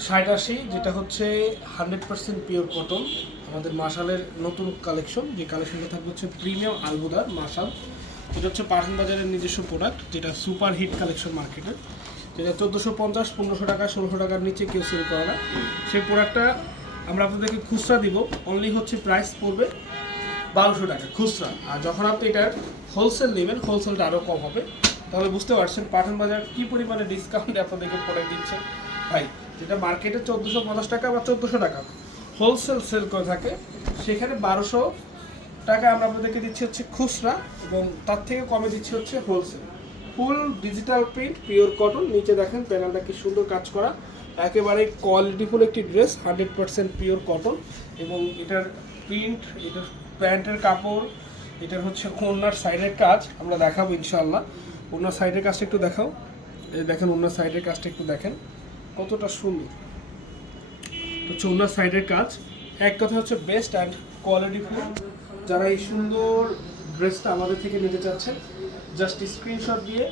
ষাট-আশি, যেটা হচ্ছে 100% pure cotton, আমাদের মাশালের নতুন কালেকশন। যে কালেকশনটা থাকবে হচ্ছে প্রিমিয়াম আলবুদার মাশাল। এটা হচ্ছে পাঠান বাজারের নিজস্ব প্রোডাক্ট, যেটা সুপার হিট কালেকশন মার্কেটের, যেটা 1450, 1500 টাকা, 1600 টাকার নিচে কেউ সেল করে না। সেই প্রোডাক্টটা আমরা আপনাদেরকে খুচরা দিব, অনলি হচ্ছে প্রাইস পড়বে 1200 টাকা খুচরা। আর যখন আপনি এটার হোলসেল নেবেন, হোলসেলটা আরও কম হবে। তাহলে বুঝতে পারছেন পাঠান বাজার কী পরিমাণে ডিসকাউন্টে আপনাদেরকে প্রোডাক্ট দিচ্ছে ভাই। যেটা মার্কেটে 1450 টাকা বা 1400 টাকা হোলসেল সেল করে থাকে, সেখানে 1200 টাকা আমরা আপনাদেরকে দিচ্ছি হচ্ছে খুচরা, এবং তার থেকে কমে দিচ্ছি হচ্ছে wholesale. Full digital print, pure cotton. নিচে দেখেন প্যানেলটা কি সুন্দর কাজ করা, একেবারে কোয়ালিটিফুল একটি ড্রেস, 100% পিওর কটন। এবং এটার প্রিন্ট, এটার প্যান্টের কাপড়, এটার হচ্ছে ওড়নার সাইডের কাজ আমরা দেখাবো ইনশাআল্লাহ। ওড়নার সাইডের কাজটা একটু দেখাও, এই দেখেন ওড়নার সাইডের কাজটা একটু দেখেন কতটা সুন্দর। তো ওড়নার সাইডের কাজ এক কথা হচ্ছে বেস্ট অ্যান্ড কোয়ালিটিফুল। যারা এই সুন্দর ড্রেসটা আমাদের থেকে নিতে চাচ্ছেন, জাস্ট স্ক্রিনশট দিয়ে